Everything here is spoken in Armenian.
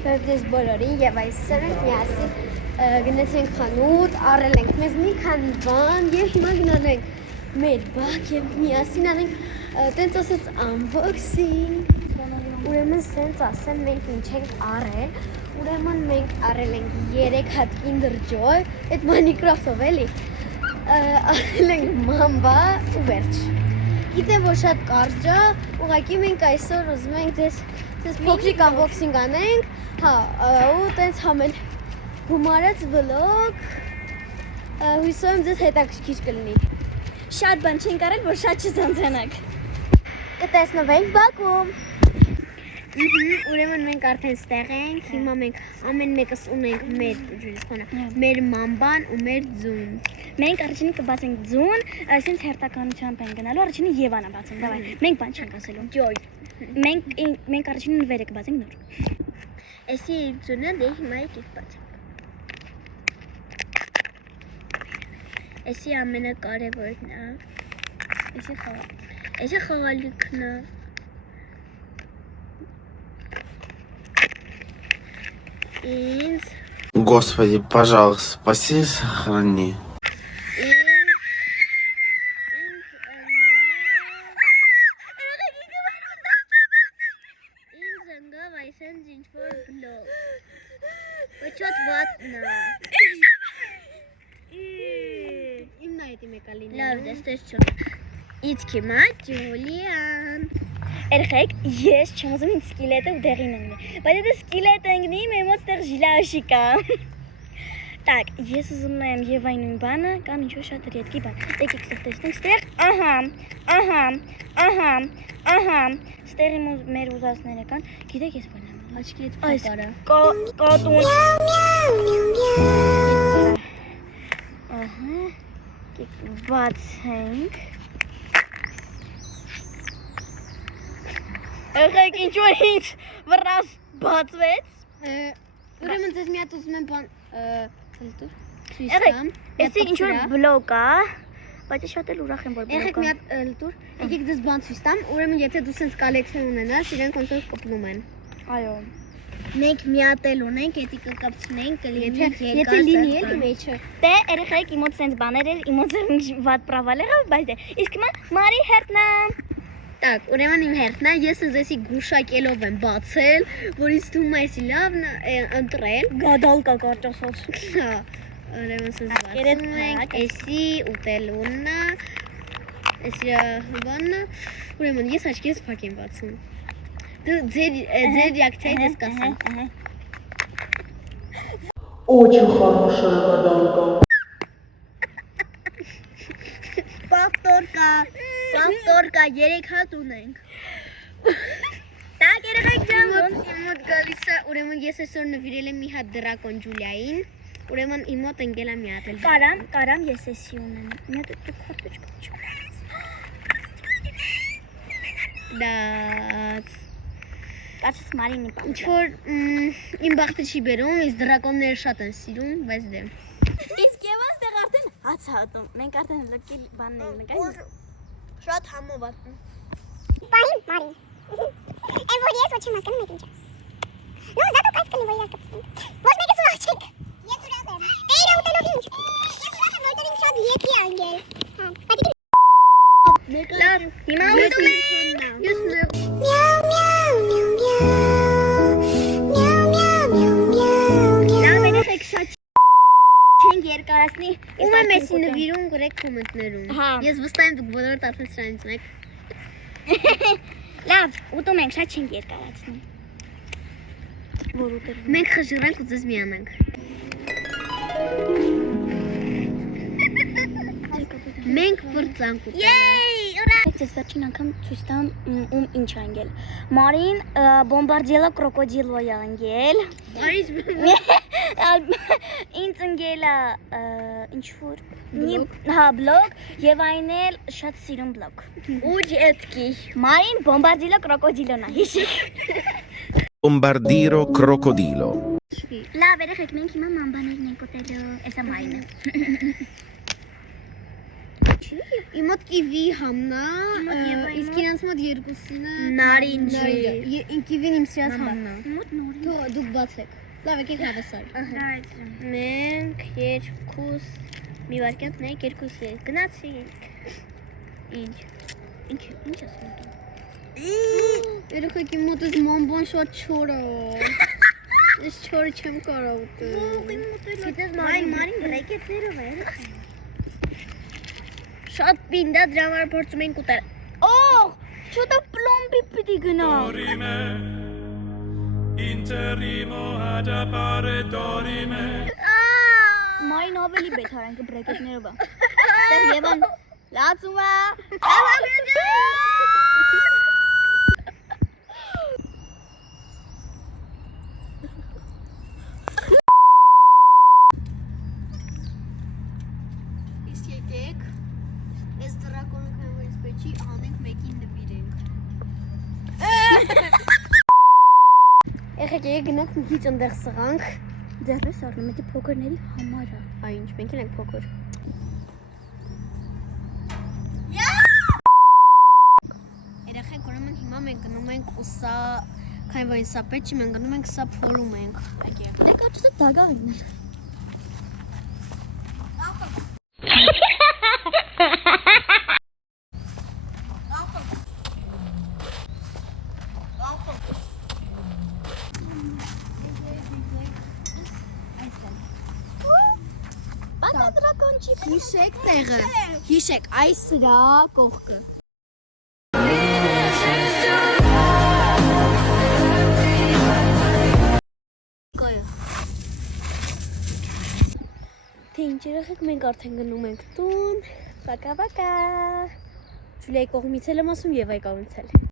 Վերջես բոլորին եւ այսօր մենք միասին գնացինք խանութ, առել ենք մեզ մի քանի բան եւ հիմա գնանք մեր բակ եւ միասին անենք տենց ասած unboxing։ Ուրեմն սենց ասեմ մենք ինչ ենք առել։ Ուրեմն մենք առել ենք 3 հատ Kinder Joy, այդ Minecraft-ով էլի։ Առել ենք Mamba ու վերջ։ Գիտեմ որ շատ կարճ է, ուղղակի մենք այսօր ուզում ենք ձեզ փոքրիկ unboxing անենք, հա, ու տենց համել գումարած vlog, հույսով եմ ձեզ հետաքրքիր կլինի։ Շատ բան չենք արել, որ շատ չզանցանանք։ Կտեսնվենք բակում։ Ուրեմն մենք արդեն ստեղ ենք, հիմա մենք ամեն մեկս ունենք մեր մամբան ու մեր ձուն։ Մենք առաջինը կբացենք ձուն, այսինքն հերթականությամբ են գնալու, առաջինը Եվան է բացում, դավայ։ Մենք բան չենք ասելու։ Joy։ Մենք առաջինը վերը կբացենք նոր։ Էսի ձունը դե հիմա եկեք բացենք։ Էսի ամենակարևորն է։ Էսի խաղալիքն է։ Инс. Господи, пожалуйста, спаси и сохрани. Երեխեք, ես չեմ ուզում ինձ սկիլետը ու դեղին ընկնի, բայց եթե սկիլետը ընկնի, մեր մոտ ստեղ ժիլաշի կա։ Так, ես ուզում եմ Եվային նույն բանը կամ ինչ-որ շատ ռետկի բան։ Եկեք ստեղ տեսնենք, ստեղ, ահա, ստեղ մեր ուզածները կան, գիտեք ես բան եմ, աչքի հետ փոքարը։ Կատուն։ Ահա, բացենք։ Եղեք ինչ-որ ինձ վրաս բացվեց։ Ուրեմն ձեզ մի հատ ուզում եմ բան Եղեք, էսի ինչ-որ բլոկ է, բայց շատ էլ ուրախ եմ, որ բլոկ է։ Եղեք մի հատ լտուր, եկեք ձեզ բան ցույց տամ, ուրեմն եթե դու սենց կոլեկցիոն ունենաս, իրենք ոնց որ կպնում են։ Այո։ Մենք մի հատ էլ ունենք, եթե կկապցնենք, կլինի եթե լինի էլի մեջը։ Դե երեխեք իմոց սենց բաներ էր, իմոց վատ պրավալ եղավ, բայց դե, իսկ հիմա Մարի հերթն է։ Так, ուրեմն իմ հերթն է, ես զեսի գուշակելով եմ բացել, որ ինձ թվում է էսի լավն ընտրել։ Գադալ կա կարճ ասած։ Հա, ուրեմն սենց բացում ենք, էսի ուտելունն է, էսի բանն է, ուրեմն ես աչքիս փակ եմ բացում։ Դու ձեր реакциայից ես կասեմ։ Очень хорошая гадалка. Պավտորկա 3 հատ ունենք։ Так, երեխեք ջան։ Իմ մոտ գալիս է, ուրեմն ես այսօր նվիրել եմ մի հատ դրակոն Ջուլիային, ուրեմն իմ մոտ ընկել է մի հատ էլ։ Կարամ ես էսի ունեմ։ Մի հատ քարտոչկա չունես։ Դաց։ Կարծես Մարինի բան։ Ինչ որ իմ բախտը չի բերում, իսկ դրակոնները շատ են սիրում, բայց դե։ Իսկ Եվան ստեղ արդեն հաց հատում։ Մենք արդեն լոկի բաններ նկարում։ Շատ համոված։ Պարին, Մարին։ Եմ որ ես ոչ չեմ հասկանում մեկ ինչ է։ Ну, зато կայֆ կլինի, որ իրար կպցնենք։ Ոչ մեկս ուրախ չենք։ Ես ուրախ եմ։ Տերը ուտելով ինչ։ Ես ուրախ եմ, որտեղ ինձ շատ ետի անգել։ Հա, բայց Լավ, հիմա ուտում ենք։ Ես Միաու, միաու, միաու, միաու, միաու, միաու։ Լավ, երեխեք շատ չենք երկարացնի։ ում եմ էսի նվիրում գրեք կոմենտներում։ Հա։ Ես վստահ եմ դուք բոլորդ արդեն սրանից ունեք։ Լավ, ուտում ենք, շատ չենք երկարացնի։ Որ ուտել։ Մենք խժռենք ու ձեզ միանանք։ Մենք բրծանք ուտել։ Եյ, ուրա։ Ես վերջին անգամ ցույց տամ ում ինչ անգել։ Մարին բոմբարդիելա կրոկոդիլո է անգել։ Ինձ անգել է ինչ որ հա բլոկ եւ այն էլ շատ սիրուն բլոկ։ Ուջ էտքի։ Մարին բոմբարդիելա կրոկոդիլոն է, հիշի։ Bombardiro crocodilo. Լավ, երեխեք, մենք հիմա մամբաներն ենք ուտելու, էսա Մարինը։ Իմ մոտ կիվի համնա, մոտ Եվային իսկ մոտ- իրանց մոտ երկուսինը Նարինջի։ Կիվին իմ սիրած Մամա։ համնա։ Մոտ նորի։ Թող դուք բացեք։ Լավ եկեք հավասար։ Մենք երկուս մի վարքյան նայեք երկուսի գնացինք։ Ինչ ասում եմ։ Երեխեք իմ մոտ էս մամբան շատ չոր է։ Ես չորը չեմ կարող ուտել։ Գիտես Մարին բրեկետներով է։ Շատ պինդա դրա համար փորձում ենք ուտել։ Օ՜, շուտը պլոմբի պիտի գնա։ Dorime, interrimo ad appare dorime. Մարին ավելի բեթար ենք բրեկետներով է։ Ստեղ Եվան լացում է։ Իսկ եկեք, այս դրակոնը քանվից պեչի անենք մեկին նվիրենք։ Եղեք եկեք գնանք մի քիչ ընդեղ սղանք։ Ձեռս առնում եմ փոքրների համար է։ Այ ինչ, մենք ենք փոքր։ Երեխեք, ուրեմն հիմա մենք գնում ենք ու սա քայվային սա պեչի, մենք գնում ենք սա փորում ենք։ Եկեք։ Դե կաչը դագան։ Բանա դրակոն չի։ Հիշեք տեղը։ Հիշեք այս սրա կողքը։ Գոյ։ Թե ինչ երեխեք մենք արդեն գնում ենք տուն։ Պակա։ Ջուլիայի կողմից էլ եմ ասում Եվայի կողմից էլ։